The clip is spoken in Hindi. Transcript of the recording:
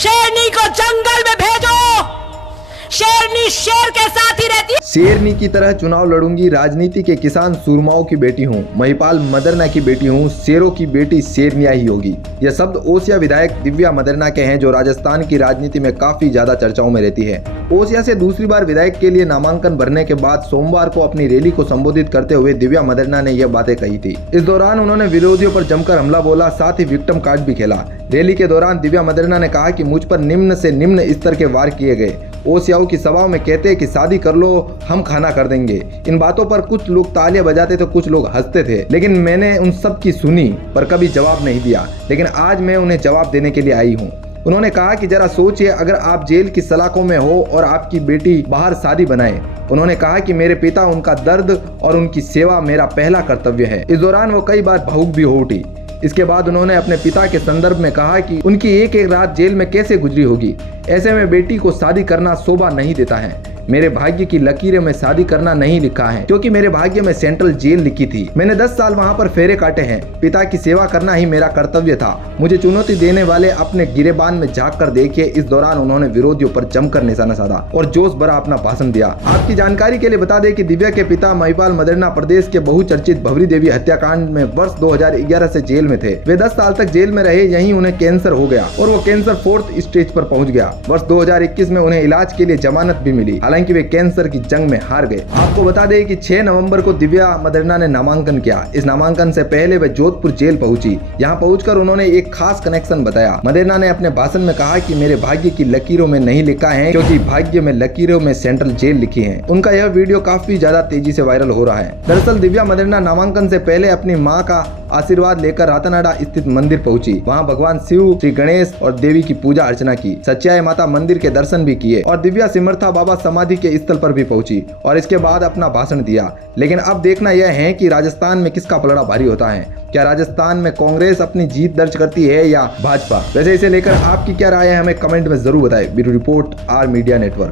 शेरनी को जंगल में भेजो, शेरनी शेर के साथ ही रहती है। शेरनी की तरह चुनाव लड़ूंगी, राजनीति के किसान सूरमाओं की बेटी हूँ, महिपाल मदरना की बेटी हूँ, शेरों की बेटी शेरनिया ही होगी। यह शब्द ओसिया विधायक दिव्या मदरना के हैं, जो राजस्थान की राजनीति में काफी ज्यादा चर्चाओं में रहती है। ओसिया से दूसरी बार विधायक के लिए नामांकन भरने के बाद सोमवार को अपनी रैली को संबोधित करते हुए दिव्या मदरना ने यह बातें कही थी। इस दौरान उन्होंने विरोधियों पर जमकर हमला बोला, साथ ही विक्टिम कार्ड भी खेला। रैली के दौरान दिव्या मदरना ने कहा कि मुझ पर निम्न से निम्न स्तर के वार किए गए। ओसियाओं की सभाओं में कहते हैं कि शादी कर लो, हम खाना कर देंगे। इन बातों पर कुछ लोग तालियां बजाते तो कुछ लोग हंसते थे, लेकिन मैंने उन सब की सुनी पर कभी जवाब नहीं दिया। लेकिन आज मैं उन्हें जवाब देने के लिए आई हूँ। उन्होंने कहा कि जरा सोचिए, अगर आप जेल की सलाखों में हो और आपकी बेटी बाहर शादी बनाए। उन्होंने कहा कि मेरे पिता, उनका दर्द और उनकी सेवा मेरा पहला कर्तव्य है। इस दौरान वो कई बार भावुक भी हो उठी। इसके बाद उन्होंने अपने पिता के संदर्भ में कहा कि उनकी एक एक रात जेल में कैसे गुजरी होगी। ऐसे में बेटी को शादी करना शोभा नहीं देता है। मेरे भाग्य की लकीरें में शादी करना नहीं लिखा है, क्योंकि मेरे भाग्य में सेंट्रल जेल लिखी थी। मैंने 10 साल वहां पर फेरे काटे हैं। पिता की सेवा करना ही मेरा कर्तव्य था। मुझे चुनौती देने वाले अपने गिरेबान में झांक कर देखिए। इस दौरान उन्होंने विरोधियों पर जमकर निशाना साधा और जोश भरा अपना भाषण दिया। आपकी जानकारी के लिए बता दें कि दिव्या के पिता महिपाल मदरना प्रदेश के बहुचर्चित भवरी देवी हत्याकांड में वर्ष 2011 से जेल में थे। वे 10 साल तक जेल में रहे। यहीं उन्हें कैंसर हो गया और वो कैंसर 4th स्टेज पर पहुंच गया। वर्ष 2021 में उन्हें इलाज के लिए जमानत भी मिली, हालांकि वे कैंसर की जंग में हार गए। आपको बता दें कि 6 नवंबर को दिव्या मदरना ने नामांकन किया। इस नामांकन से पहले वे जोधपुर जेल पहुंची। यहां पहुंचकर उन्होंने एक खास कनेक्शन बताया। मदरना ने अपने भाषण में कहा कि मेरे भाग्य की लकीरों में नहीं लिखा है, क्योंकि भाग्य में लकीरों में सेंट्रल जेल लिखी है। उनका यह वीडियो काफी ज्यादा तेजी से वायरल हो रहा है। दरअसल दिव्या मदरना नामांकन से पहले अपनी मां का आशीर्वाद लेकर रातनाडा स्थित मंदिर पहुंची। वहां भगवान शिव, श्री गणेश और देवी की पूजा अर्चना की। सच्चाई माता मंदिर के दर्शन भी किए और दिव्या सिमरथा बाबा समाधि के स्थल पर भी पहुंची और इसके बाद अपना भाषण दिया। लेकिन अब देखना यह है कि राजस्थान में किसका पलड़ा भारी होता है। क्या राजस्थान में कांग्रेस अपनी जीत दर्ज करती है या भाजपा? वैसे इसे लेकर आपकी क्या राय है, हमें कमेंट में जरूर बताएं। Bureau report, R media network.